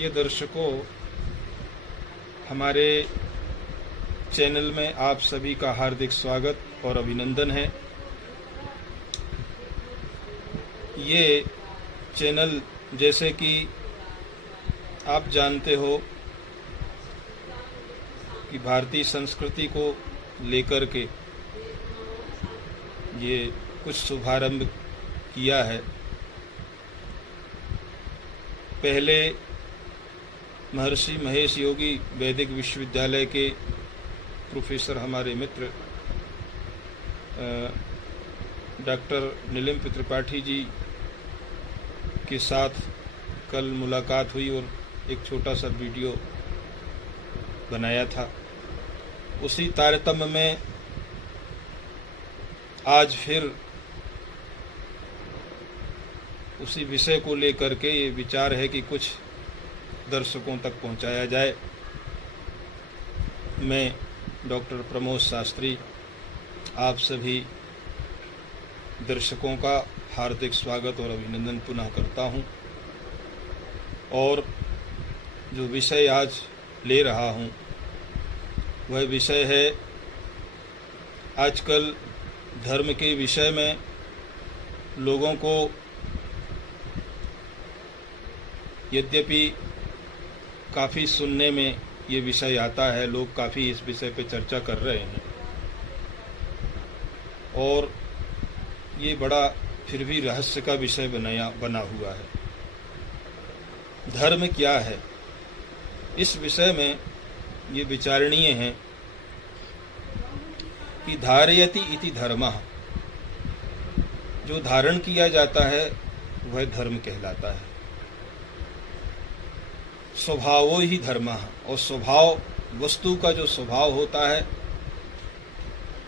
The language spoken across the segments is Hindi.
प्रिय दर्शकों, हमारे चैनल में आप सभी का हार्दिक स्वागत और अभिनंदन है। ये चैनल, जैसे कि आप जानते हो, कि भारतीय संस्कृति को लेकर के ये कुछ शुभारंभ किया है। पहले महर्षि महेश योगी वैदिक विश्वविद्यालय के प्रोफेसर, हमारे मित्र डॉक्टर नीलम त्रिपाठी जी के साथ कल मुलाकात हुई और एक छोटा सा वीडियो बनाया था। उसी तारतम्य में आज फिर उसी विषय को लेकर के ये विचार है कि कुछ दर्शकों तक पहुंचाया जाए। मैं डॉक्टर प्रमोद शास्त्री आप सभी दर्शकों का हार्दिक स्वागत और अभिनंदन पुनः करता हूं। और जो विषय आज ले रहा हूं वह विषय है, आजकल धर्म के विषय में लोगों को यद्यपि काफ़ी सुनने में ये विषय आता है, लोग काफ़ी इस विषय पे चर्चा कर रहे हैं और ये बड़ा फिर भी रहस्य का विषय बना हुआ है। धर्म क्या है, इस विषय में ये विचारणीय है कि धारयति इति धर्मः, जो धारण किया जाता है वह धर्म कहलाता है। स्वभावो ही धर्मः, और स्वभाव, वस्तु का जो स्वभाव होता है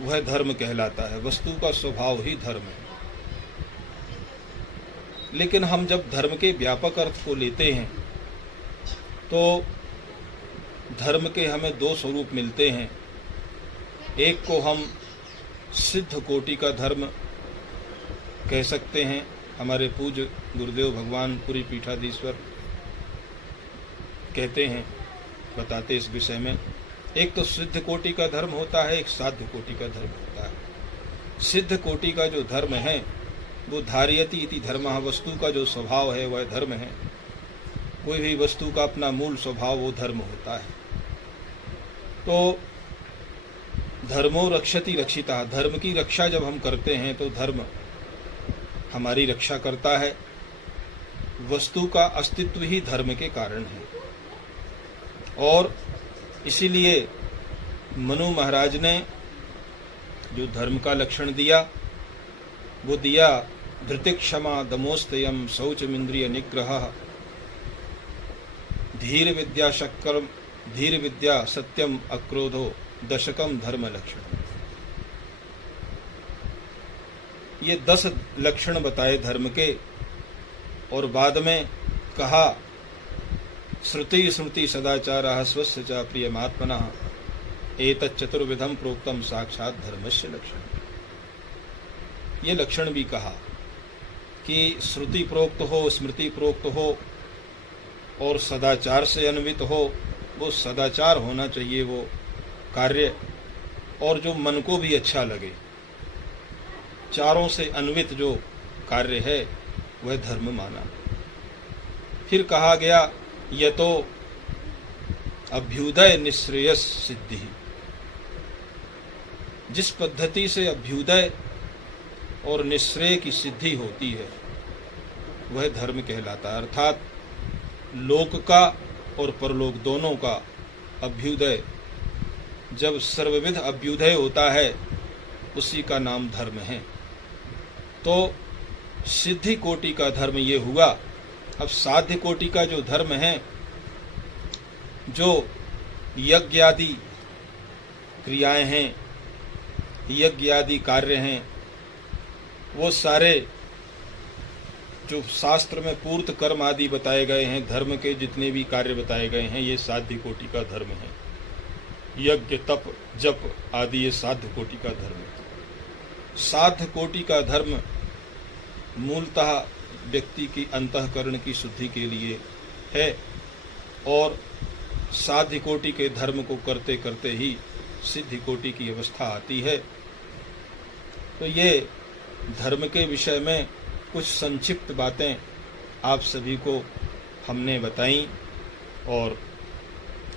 वह धर्म कहलाता है। वस्तु का स्वभाव ही धर्म है। लेकिन हम जब धर्म के व्यापक अर्थ को लेते हैं तो धर्म के हमें दो स्वरूप मिलते हैं। एक को हम सिद्ध कोटि का धर्म कह सकते हैं, हमारे पूज्य गुरुदेव भगवान पुरी पीठाधीश्वर कहते हैं, बताते इस विषय में। एक तो सिद्ध कोटि का धर्म होता है, एक साध्य कोटि का धर्म होता है। सिद्ध कोटि का जो धर्म है वो धारयति इति धर्मः, वस्तु का जो स्वभाव है वह धर्म है। कोई भी वस्तु का अपना मूल स्वभाव वो धर्म होता है। तो धर्मो रक्षति रक्षिता, धर्म की रक्षा जब हम करते हैं तो धर्म हमारी रक्षा करता है। वस्तु का अस्तित्व ही धर्म के कारण है। और इसीलिए मनु महाराज ने जो धर्म का लक्षण दिया वो दिया, धृति क्षमा दमोस्तयम शौचमिंद्रिय निग्रह धीर विद्या सत्यम अक्रोधो दशकम धर्म लक्षण। ये 10 लक्षण बताए धर्म के, और बाद में कहा श्रुति स्मृति सदाचारः स्वस्य च प्रियमात्मनः एतत् चतुर्विधम प्रोक्तम साक्षात धर्मस्य लक्षण। ये लक्षण भी कहा कि श्रुति प्रोक्त हो, स्मृति प्रोक्त हो और सदाचार से अन्वित हो। वो सदाचार होना चाहिए वो कार्य, और जो मन को भी अच्छा लगे, चारों से अन्वित जो कार्य है वह धर्म माना। फिर कहा गया यतो अभ्युदय निःश्रेयस सिद्धि, जिस पद्धति से अभ्युदय और निःश्रेय की सिद्धि होती है वह धर्म कहलाता है। अर्थात लोक का और परलोक दोनों का अभ्युदय, जब सर्वविध अभ्युदय होता है उसी का नाम धर्म है। तो सिद्धि कोटि का धर्म ये हुआ। अब साध्य कोटि का जो धर्म है, जो यज्ञ आदि क्रियाएं हैं, यज्ञ आदि कार्य हैं, वो सारे जो शास्त्र में पूर्त कर्म आदि बताए गए हैं, धर्म के जितने भी कार्य बताए गए हैं, ये साध्य कोटि का धर्म है। यज्ञ तप जप आदि ये साध्य कोटि का धर्म है। साध्य कोटि का धर्म मूलतः व्यक्ति की अंतःकरण की शुद्धि के लिए है। और साध्य कोटि के धर्म को करते करते ही सिद्धि कोटि की अवस्था आती है। तो ये धर्म के विषय में कुछ संक्षिप्त बातें आप सभी को हमने बताई, और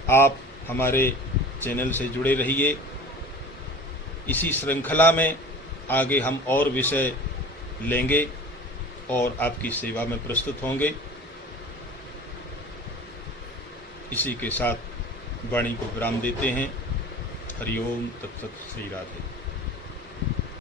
आप हमारे चैनल से जुड़े रहिए। इसी श्रृंखला में आगे हम और विषय लेंगे और आपकी सेवा में प्रस्तुत होंगे। इसी के साथ वाणी को विराम देते हैं। हरि ओम तत्सत। श्री राधे।